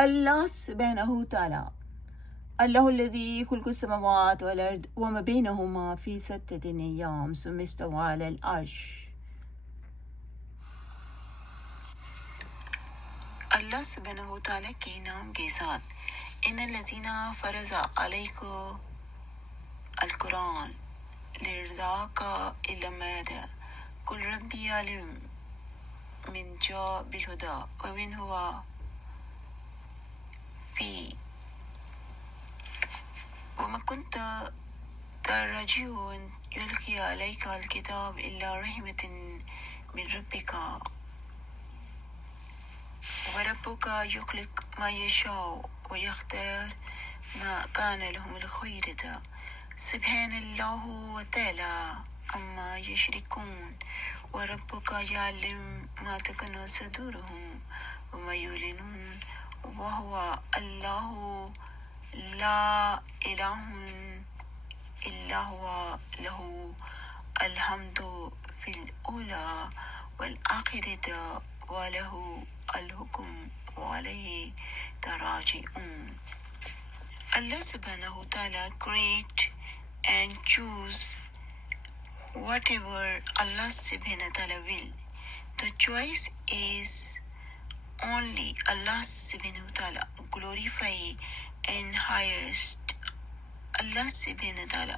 Allah subhanahu ta'ala, Allah الذي خلق السماوات والأرض وما بينهما في 6 أيام ثم استوى على العرش. اللہ سبحانہ و تعالیٰ کے نام کے ساتھ، ان الذین فرض علیکم القرآن لرضاک علم قل ربی علم من جاء بالہدى ومن ہوا فی وما كنت ترجو أن يلقي عليك الكتاب إلا رحمة من ربك وربك يخلق ما يشاء ويختار ما كان لهم الخيرة سبحان الله وتعالى عما يشركون وربك يعلم ما تكن صدورهم وما يعلنون وهو الله لا إله إلا هو له الحمد في الأولى والآخرة وله الحكم وعليه تراجعون. Allah subhanahu wa ta'ala create and choose whatever Allah subhanahu wa ta'ala will. The choice is only Allah subhanahu wa ta'ala, glorify and highest Allah subhanahu wa ta'ala,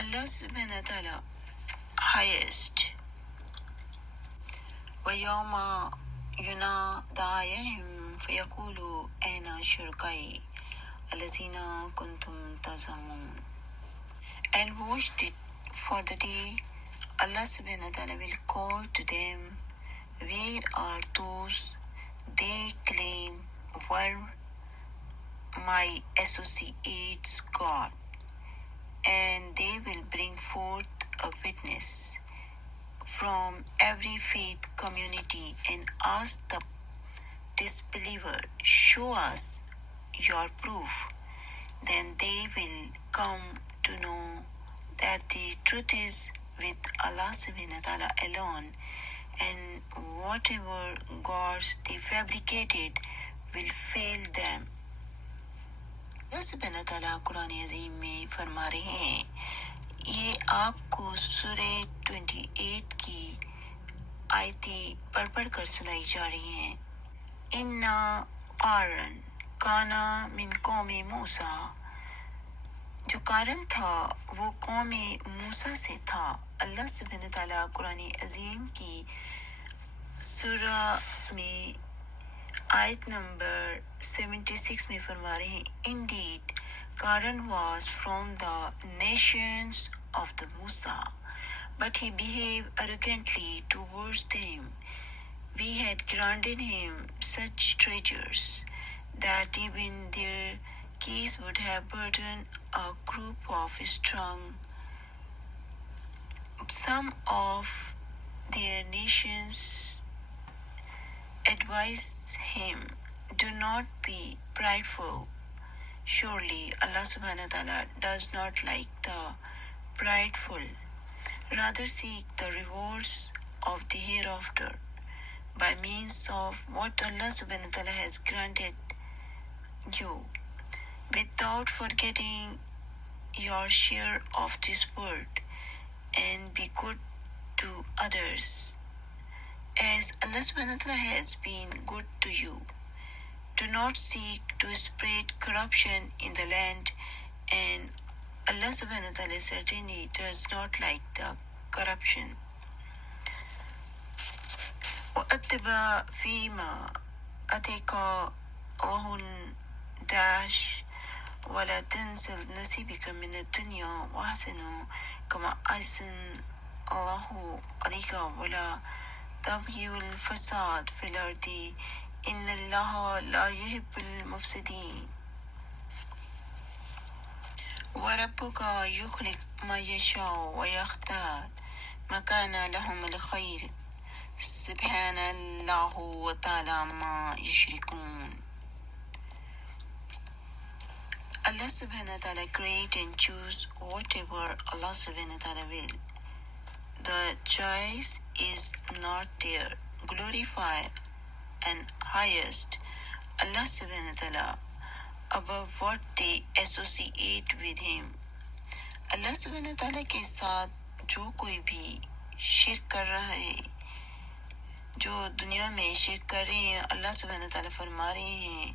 Allah subhanahu wa ta'ala highest. وَيَوْمَ يُنَادَيْهِمْ فَيَقُولُ أَيْنَ شُرَكَائِي الَّذِينَ كُنْتُمْ تَزْعُمُونَ. And watch it for the day Allah subhanahu wa ta'ala will call to them, where are those they claim were my associates God? And they will bring forth a witness from every faith community and ask the disbeliever, show us your proof. Then they will come to know that the truth is with Allah subhanahu wa ta'ala alone, and whatever gods they fabricated will fail them. اللہ سبحانہ تعالیٰ قرآن عظیم میں فرما رہے ہیں، یہ آپ کو سورہ 28 کی آیتیں پڑھ پڑھ کر سنائی جا رہی ہیں۔ اِنَّا قارن کانا من قوم موسیٰ، جو قارن تھا وہ قوم موسیٰ سے تھا۔ اللہ سبحانہ تعالیٰ قرآن عظیم کی سورہ میں آیت نمبر 76 میں فرما رہے ہیں، Indeed, Karan was from the nations of the Musa, but he behaved arrogantly towards them. We had granted him such treasures that even their keys would have burdened a group of strong. Some of their nations advised him, do not be prideful. Surely Allah subhanahu wa ta'ala does not like the prideful. Rather seek the rewards of the hereafter by means of what Allah subhanahu wa ta'ala has granted you, without forgetting your share of this world, and be good to others as Allah subhanahu wa ta'ala has been good to you. Do not seek to spread corruption in the land, and Allah subhanahu wa ta'ala certainly does not like the corruption. وَأَتِّبَعْ فِيمَا أَتَيْكَ اللَّهُ الدَّاشِ وَلَا تَنْسَ نَصِيبَكَ مِنَ الدُّنْيَا وَأَحْسِنْ كَمَا أَحْسَنَ اللَّهُ عَلَيْكَ وَلَا تَبْغِوا الْفَسَادَ فِي الْأَرْضِ إِنَّ اللَّهَ لَا يُحِبُّ الْمُفْسِدِينَ. وَرَبُّكَ يُخْلِقُ مَا يَشَاءُ وَيَخْتَارُ مَا كَانَ لَهُمُ الْخِيَرَةُ سُبْحَانَ اللَّهِ وَتَعَالَى عَمَّا يُشْرِكُونَ. Allah subhanahu wa ta'ala create and choose whatever Allah subhanahu wa ta'ala will. The choice is not there. Glorify and highest Allah subhanahu wa ta'ala above what they associate with him. اللہ سبحانہ تعالیٰ کے ساتھ جو کوئی بھی شرک کر رہا ہے، جو دنیا میں شرک کر رہے ہیں، اللہ سبحانہ تعالیٰ فرما رہے ہیں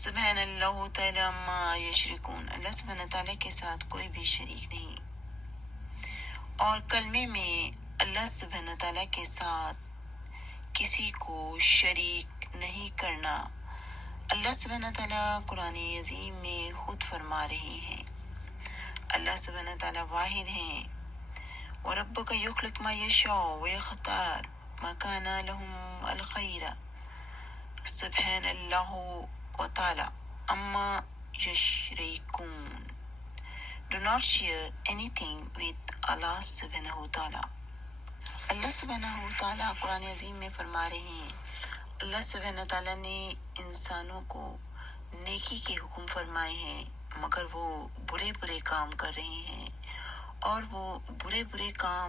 سبحان اللہ تعالیٰ ما یشرکون، اللہ سبحانہ تعالیٰ کے ساتھ کوئی بھی شریک نہیں۔ اور کلمے میں اللہ سبحانہ تعالیٰ کے ساتھ کسی کو شریک نہیں کرنا، اللہ سبحانہ تعالیٰ قرآن عظیم میں خود فرما رہے ہیں۔ اللہ سبحانہ تعالیٰ واحد ہیں۔ وَرَبُّكَ يُخْلِقُ مَا يَشَاءُ وَيَخْتَارُ مَا كَانَ لَهُمُ الْخِيَرَةُ سبحان اللہ وتعالی عما یشرکون۔ Do not share anything with Allah سبحانہ وتعالی۔ اللہ سبحانہ وتعالی قرآن عظیم میں فرما رہے ہیں، اللہ سبحانہ تعالیٰ نے انسانوں کو نیکی کے حکم فرمائے ہیں، مگر وہ برے برے کام کر رہے ہیں، اور وہ برے برے کام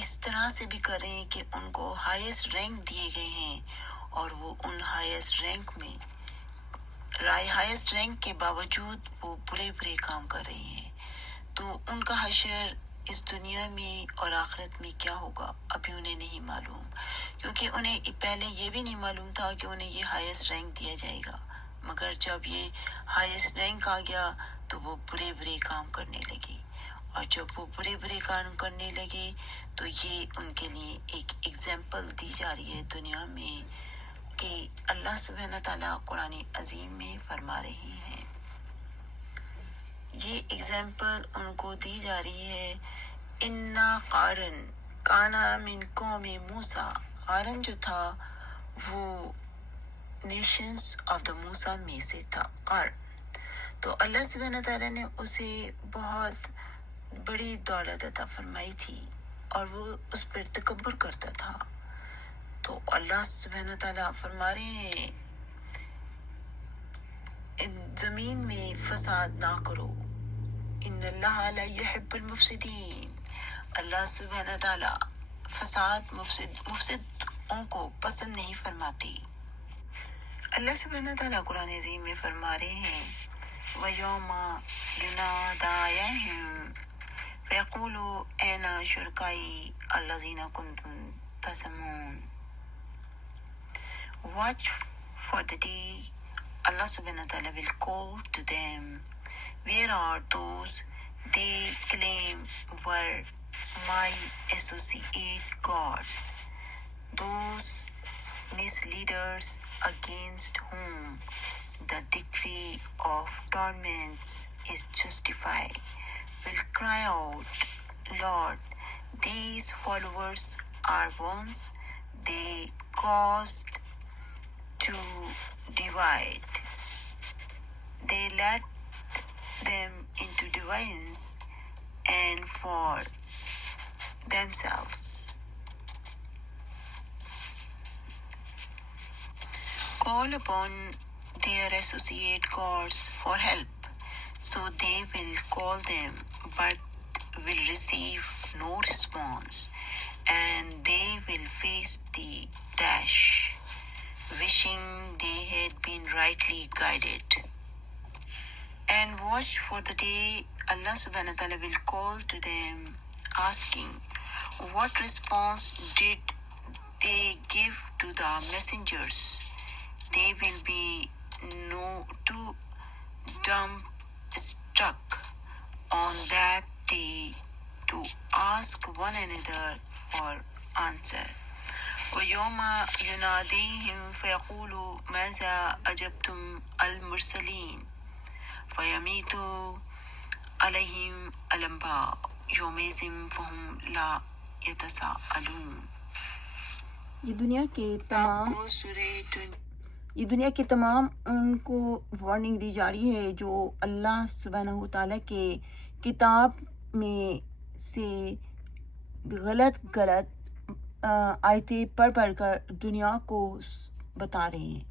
اس طرح سے بھی کر رہے ہیں کہ ان کو ہائیسٹ رینک دیے گئے ہیں، اور وہ ان ہائیسٹ رینک کے باوجود وہ برے برے کام کر رہے ہیں۔ تو ان کا حشر اس دنیا میں اور آخرت میں کیا ہوگا ابھی انہیں نہیں معلوم، کیونکہ انہیں پہلے یہ بھی نہیں معلوم تھا کہ انہیں یہ ہائیسٹ رینک دیا جائے گا، مگر جب یہ ہائیسٹ رینک آ گیا تو وہ برے برے کام کرنے لگے، اور جب وہ برے برے کام کرنے لگے تو یہ ان کے لیے ایک ایگزامپل دی جا رہی ہے دنیا میں کہ اللہ سبحانہ تعالیٰ قرآن عظیم میں فرما رہی ہیں۔ یہ ایگزامپل ان کو دی جا رہی ہے۔ اِنَّا قارن کانا من قوم موسیٰ، قارن جو تھا وہ نیشنز آف دا موسیٰ میں سے تھا قارن، تو اللہ سبحانہ تعالیٰ نے اسے بہت بڑی دولت عطا فرمائی تھی اور وہ اس پر تکبر کرتا تھا۔ تو اللہ سبحانہ تعالیٰ فرما رہے ہیں زمین میں فساد نہ کرو، ان اللہ لا یحب المفسدین، اللہ سبحانہ تعالیٰ مفسدوں کو پسند نہیں فرماتی۔ اللہ سبحانہ تعالیٰ قرآن عظیم میں فرما رہے ہیں وَيَوْمَ يُنَادِيهِمْ فَيَقُولُ أَيْنَ شُرَكَائِي الَّذِينَ كُنْتُمْ تَزْعُمُونَ۔ Watch for the day Allah subhanahu wa ta'ala will call to them, where are those they claim were my associate gods, those misleaders against whom the decree of torments is justified, will cry out, Lord, these followers are ones they caused to divide. They led them into divisions and for themselves. Call upon their associate gods for help, so they will call them, but will receive no response, and they will face the dash, wishing they had been rightly guided. And watch for the day Allah subhanahu wa ta'ala will call to them, asking, what response did they give to the messengers? They will be too dumbstruck on that day to ask one another for answer. وَيَوْمَ يُنَادِيهِمْ فَيَقُولُ مَاذَا أَجَبْتُمْ الْمُرْسَلِينَ فَيَمِيتُ عَلَيْهِمْ الْأَنْبَاءُ يَوْمَئِذٍ فَهُمْ لَا يَتَسَاءَلُونَ۔ یہ دنیا کے تمام ان کو warning دی جا رہی ہے جو اللہ سبحانہ و تعالیٰ کے کتاب میں سے غلط آیتیں پڑھ کر دنیا کو بتا رہے ہیں۔